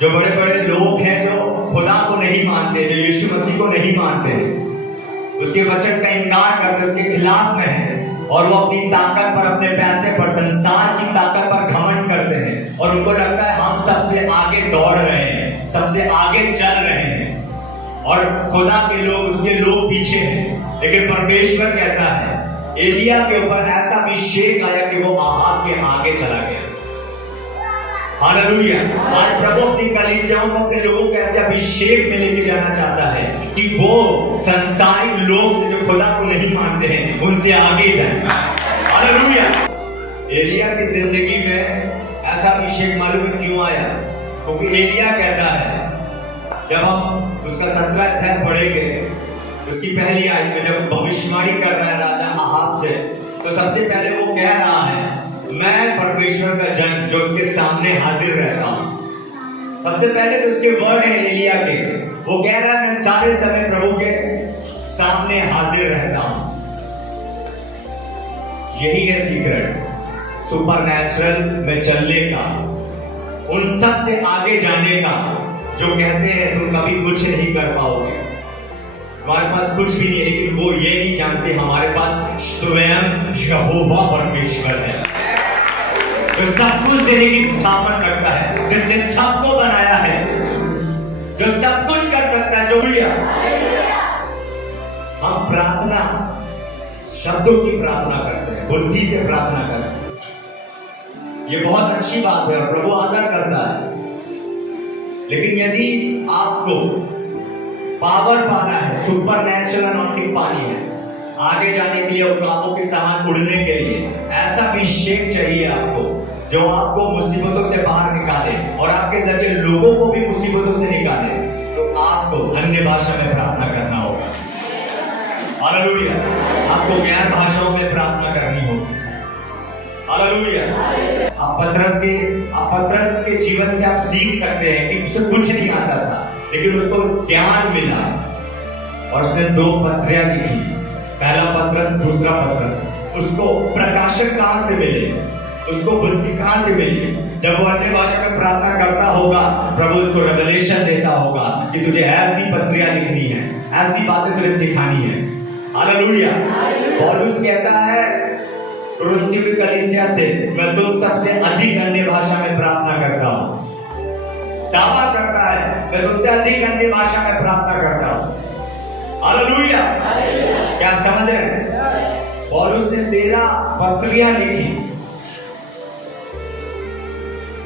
जो बड़े बड़े लोग हैं जो खुदा को नहीं मानते, जो यीशु मसीह को नहीं मानते, उसके वचन का इनकार करते, उसके खिलाफ में है, और वो अपनी ताकत पर, अपने पैसे पर, संसार की ताकत पर घमंड करते हैं और उनको लगता है हम सबसे आगे दौड़ रहे हैं, सबसे आगे चल रहे हैं और खुदा के लोग, उसके लोग पीछे हैं। लेकिन परमेश्वर कहता है एलिया के ऊपर ऐसा अभिषेक आया कि वो आहाब के आगे चला गया। हालेलुया। आज प्रभु अपनी कलीसियाओं को, अपने लोगों को ऐसे अभिषेक में लेके जाना चाहता है कि वो संसारिक लोग से, जो खुदा को नहीं मानते हैं, उनसे आगे जाए। हालेलुया। एलिया की जिंदगी में ऐसा अभिषेक मालूम है क्यों आया? क्योंकि एलिया कहता है, जब हम उसका 17 अध्याय पढ़ेंगे, उसकी पहली आयत में जब भविष्यवाणी कर रहा है राजा आहाब से, तो सबसे पहले वो कह रहा है मैं परमेश्वर का जन जो उसके सामने हाजिर रहता हूं। सबसे पहले तो उसके वर्ड है एलिया के, वो कह रहा है मैं सारे समय प्रभु के सामने हाजिर रहता हूं। यही है सीक्रेट सुपरनैचुरल में चलने का, उन सब से आगे जाने का जो कहते हैं तुम कभी कुछ नहीं कर पाओगे, हमारे पास कुछ भी नहीं है। लेकिन वो ये नहीं जानते हमारे पास स्वयं यहोवा परमेश्वर है जो सब कुछ देने की सामर्थ रखता है, जिसने सबको बनाया है, जो सब कुछ कर सकता है। जो हम प्रार्थना शब्दों की प्रार्थना करते हैं, बुद्धि से प्रार्थना करते हैं, ये बहुत अच्छी बात है और प्रभु आदर करता है। लेकिन यदि आपको पावर पाना है, सुपर नेचुरल अनॉइंटिंग पानी है, आगे जाने के लिए, औकातों के समान उड़ने के लिए, ऐसा अभिषेक चाहिए आपको जो आपको मुसीबतों से बाहर निकाले और आपके जरिए लोगों को भी मुसीबतों से निकाले, तो आपको अन्य भाषा में प्रार्थना करना होगा। हालेलुया। आपको गैर भाषाओं में प्रार्थना करनी होगी। हालेलुया। आप पतरस के जीवन से आप सीख सकते हैं कि उसे कुछ नहीं आता था, लेकिन उसको ज्ञान मिला और उसने 2 पत्रियां लिखी, पहला पत्रस, दूसरा पत्रस। उसको प्रकाशक कहां से मिले, उसको बुद्धि कहां से मिली? जब वो अन्य भाषा में प्रार्थना करता होगा, प्रभु उसको रेवलेशन देता होगा कि तुझे ऐसी पत्रियां लिखनी है, ऐसी बातें तुझे सिखानी है। हालेलुया। पौलुस कहता है कुरिन्थियों की कलीसिया से, मैं तुम सबसे अधिक अन्य भाषा में प्रार्थना करता हूं। दावा करता है मैं तुमसे अधिक अन्य भाषा में प्रार्थना करता हूं। हालेलुया। क्या आप समझ रहे हैं? पौलुस ने 13 पत्रियां लिखी।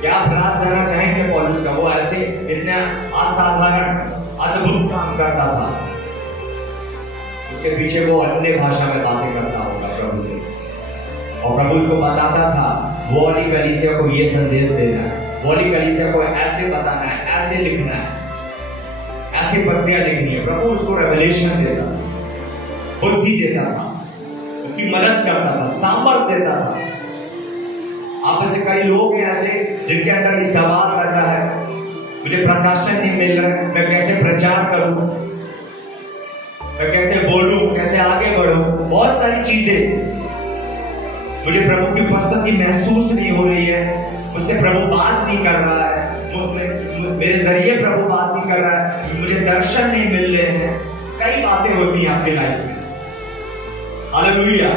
क्या आप राज जाना चाहेंगे पौलुस का? वो ऐसे इतना असाधारण अद्भुत काम करता था, उसके पीछे वो अन्य भाषा में बातें करता होगा प्रभु से, और प्रभु उसको बताता था वो वाली कलीसिया को ये संदेश देना है, वो वाली कलीसिया को ऐसे बताना है, ऐसे लिखना है, ऐसी पत्रियां लिखनी है। प्रभु उसको रेवलेशन देता था, बुद्धि देता था, उसकी मदद करता था, सामर्थ्य देता था। आप में से कई लोग हैं ऐसे जिनके अंदर ये सवाल रहता है, मुझे प्रकाशन नहीं मिल रहा है, मैं कैसे प्रचार करूं, मैं कैसे बोलूं, कैसे आगे बढ़ूं, बहुत सारी चीजें। मुझे प्रभु की उपस्थिति महसूस नहीं हो रही है, मुझसे प्रभु बात नहीं कर रहा है, मेरे जरिए प्रभु बात नहीं कर रहा है, मुझे दर्शन नहीं मिल रहे हैं। कई बातें होती हैं आपकी लाइफ में। हालेलुया।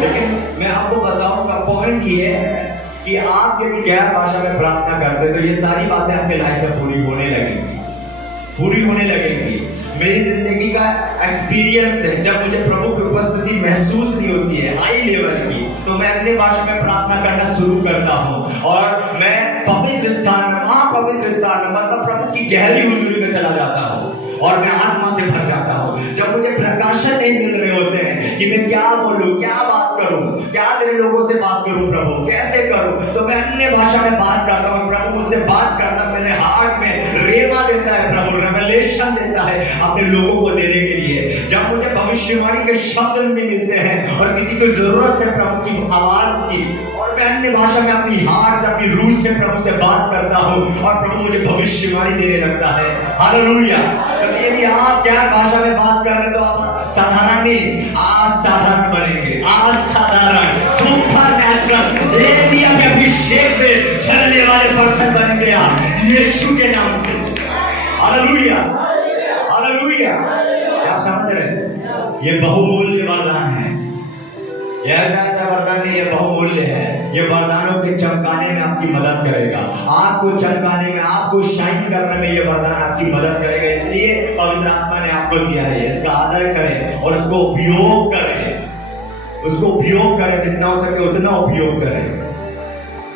लेकिन मैं आपको बताऊंगा, पॉइंट ये है कि आप यदि गैर भाषा में प्रार्थना करते तो ये सारी बातें आपके लाइफ में पूरी होने लगेंगी। मेरी जिंदगी का एक्सपीरियंस है, जब मुझे प्रभु की उपस्थिति महसूस नहीं होती है हाई लेवल की, तो मैं अपने भाषा में प्रार्थना करना शुरू करता हूँ और मैं पवित्र स्थान में, महापवित्र स्थान में, मतलब प्रभु की गहरी हुजूरी में चला जाता हूँ और मैं आत्मा से भर जाता हूँ। जब मुझे प्रकाशन नहीं मिल रहे होते हैं कि मैं क्या बोलूं, क्या बात करूं, क्या तेरे लोगों से बात करूं प्रभु, कैसे करूं, तो मैं अन्य भाषा में बात करता हूँ। प्रभु मुझसे बात करता, मेरे हार्ट में रेमा देता है, प्रभु रेवलेशन देता है अपने लोगों को देने के लिए। जब मुझे भविष्यवाणी के शब्द नहीं मिलते हैं और किसी को जरूरत है प्रभु की आवाज की, और मैं अन्य भाषा में अपनी हार्ट, अपनी रूह से प्रभु से बात करता हूँ और प्रभु मुझे भविष्यवाणी देने लगता है। हालेलुया। यदि आप क्या भाषा में बात कर रहे हैं तो आप साधारण नहीं, असाधारण बनेंगे। असाधारण, सुपर वचन एलिया के अभिषेक में चलने वाले पर्सन बन गया यीशु के नाम से। Hallelujah, hallelujah. आप समझ रहे हैं? ये बहुमूल्य वरदान है। ये ऐसा वरदान नहीं, ये बहुमूल्य है। ये वरदानों के चमकाने में आपकी मदद करेगा, आपको चमकाने में, आपको शाइन करने में ये वरदान आपकी मदद करेगा। इसलिए पवित्र आत्मा ने आपको दिया है। इसका आदर करें और उसको उपयोग करें, उसको उपयोग करें, जितना हो सके उतना उपयोग करें।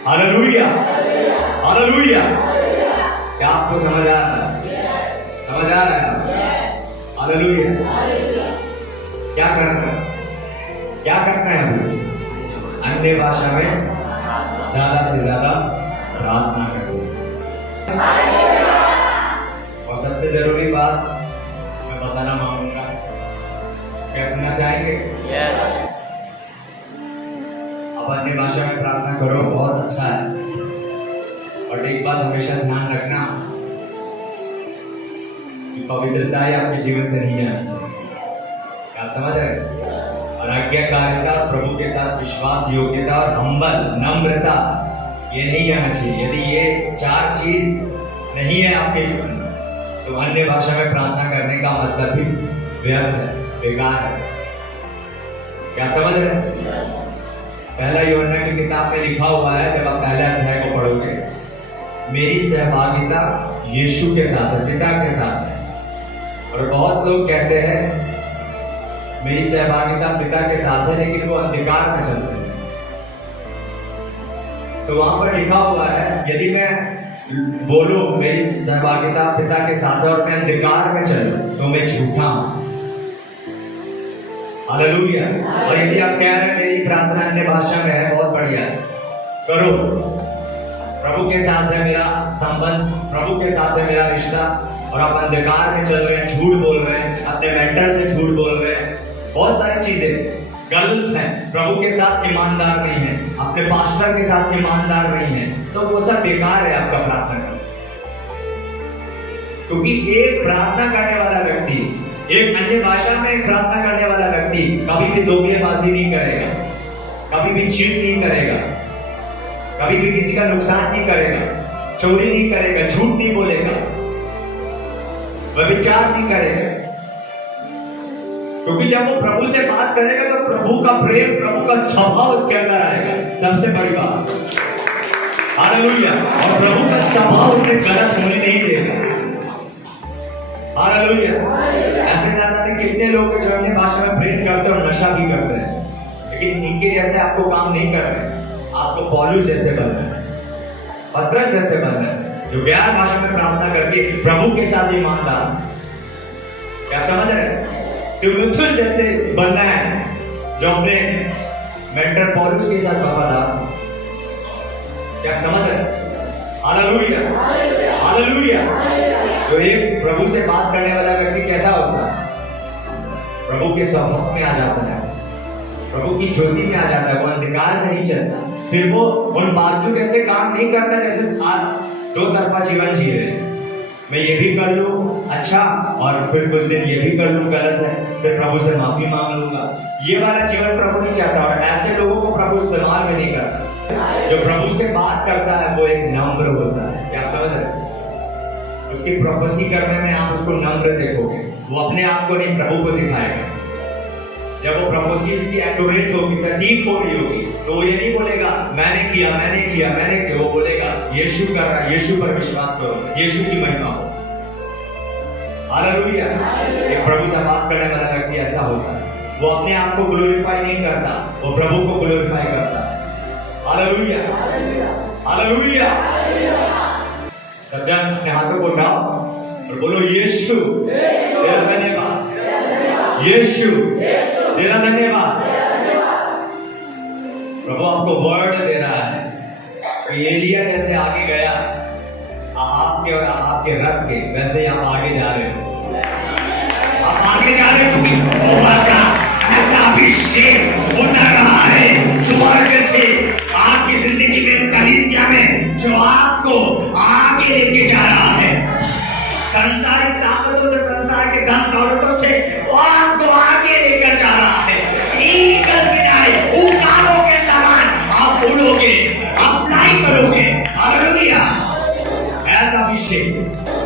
Hallelujah, hallelujah. क्या आपको समझ आ रहा है? समझ आ रहा है? हालेलुया। क्या करना है? क्या करना है? अभी अन्य भाषा में ज्यादा से ज्यादा प्रार्थना करो। और सबसे जरूरी बात मैं बताना मांगूंगा, क्या सुनना चाहेंगे? अब अन्य भाषा में प्रार्थना करो, बहुत अच्छा है। और एक बात हमेशा ध्यान रखना कि पवित्रता ही आपके जीवन से नहीं आनी चाहिए। आप समझ रहे हैं? और आज्ञाकारिता, प्रभु के साथ विश्वास योग्यता और हम्बल नम्रता, ये नहीं जाना चाहिए। यदि ये चार चीज नहीं है आपके जीवन में, तो अन्य भाषा में प्रार्थना करने का मतलब भी व्यर्थ है, बेकार है। क्या समझ रहे हैं? पहला यूहन्ना की किताब में लिखा हुआ है, जब आप पहले अध्याय को पढ़ोगे, मेरी सहभागिता यीशु के साथ है, पिता के साथ है। और बहुत लोग कहते हैं मेरी सहभागिता पिता के साथ है, लेकिन वो अंधकार में चलते हैं। तो वहां पर लिखा हुआ है, यदि मैं बोलूं मेरी सहभागिता पिता के साथ है और मैं अंधकार में चलूं, तो मैं झूठा हूं। हालेलुया। और यदि आप कह रहे हैं मेरी प्रार्थना अन्य भाषा में है, बहुत बढ़िया है, करो। प्रभु के साथ है मेरा संबंध, प्रभु के साथ है मेरा रिश्ता, और आप अंधकार में चल रहे हैं, झूठ बोल रहे हैं, अपने मेंटर से झूठ बोल रहे हैं, बहुत सारी चीजें गलत हैं, प्रभु के साथ ईमानदार नहीं है, अपने पास्टर के साथ ईमानदार नहीं है, तो वो सब बेकार है आपका प्रार्थना करना। क्योंकि एक प्रार्थना करने वाला व्यक्ति, एक अन्य भाषा में प्रार्थना करने वाला व्यक्ति कभी भी दोगलेबाजी नहीं करेगा, कभी भी चीट नहीं करेगा, कभी भी किसी का नुकसान नहीं करेगा, चोरी नहीं करेगा, झूठ नहीं बोलेगा, व्यभिचार नहीं करेगा। क्योंकि जब वो प्रभु से बात करेगा तो प्रभु का प्रेम, प्रभु का स्वभाव उसके अंदर आएगा। सबसे बड़ी बात, हालेलुया। और प्रभु का स्वभाव उसे गलत होने नहीं देगा। हालेलुया। ऐसे ना जाने कितने लोग जो अन्य भाषा में प्रेम करते हैं और नशा भी करते हैं, लेकिन इनके जैसे आपको काम नहीं कर रहे। आपको पौलुस जैसे बनना है, पतरस जैसे बनना है, जो गैर भाषा में प्रार्थना करके प्रभु के साथ ईमानदार। क्या समझ रहे हैं? तिमुथियुस जैसे बनना है, जो अपने मेंटर पौलुस के साथ वफादार। क्या समझ रहे हैं? Hallelujah, hallelujah. तो एक प्रभु से बात करने वाला व्यक्ति कैसा होता है? प्रभु के स्वभाव में आ जाता है, प्रभु की ज्योति में आ जाता है, वो अंधकार में नहीं चलता। फिर वो उन बातों जैसे काम नहीं करता जैसे दो तरफा जीवन जी रहे। मैं ये भी कर लूं अच्छा, और फिर कुछ दिन ये भी कर लूं गलत है, फिर प्रभु से माफी मांग लूंगा। ये वाला जीवन प्रभु नहीं चाहता, और ऐसे लोगों को प्रभु इस्तेमाल में नहीं करता। जो प्रभु से बात करता है वो एक नम्र होता है। क्या आप समझ रहे हैं? उसकी प्रोफेसी करने में आप उसको नम्र देखोगे, वो अपने आप को नहीं प्रभु को दिखाएगा। जब वो प्रोफेसी उसकी एक्यूरेट होगी, सटीक हो रही होगी, तो वो ये नहीं बोलेगा मैंने किया मैंने किया मैंने किया, वो बोलेगा यीशु कर रहा है, यीशु पर विश्वास करो, यीशु की महिमा हो। हालेलुया। एक प्रभु से बात करने वाला व्यक्ति ऐसा होता है, वो अपने आप को ग्लोरीफाई नहीं करता, वो प्रभु को ग्लोरीफाई करता है। Hallelujah, hallelujah. सब जन अपने हाथों को उठाओ और बोलो यीशु तेरा धन्यवाद, यीशु तेरा धन्यवाद। प्रभु आपको वर्ड दे रहा है कि एलिया जैसे आगे गया आपके और आपके रथ के, वैसे आप आगे जा रहे हो। आप आगे जा रहे हो क्योंकि ऐसा अभिषेक होना रहा है स्वर्ग से आपकी जिंदगी में, इस कलीसिया में, जो आपको आगे लेके जा रहा है। संसारिक ताकतों से, संसार के धन दौलतों से वो आपको आगे लेकर जा रहा है। ईगल बिनाए उड़ानों के समान आपको लिए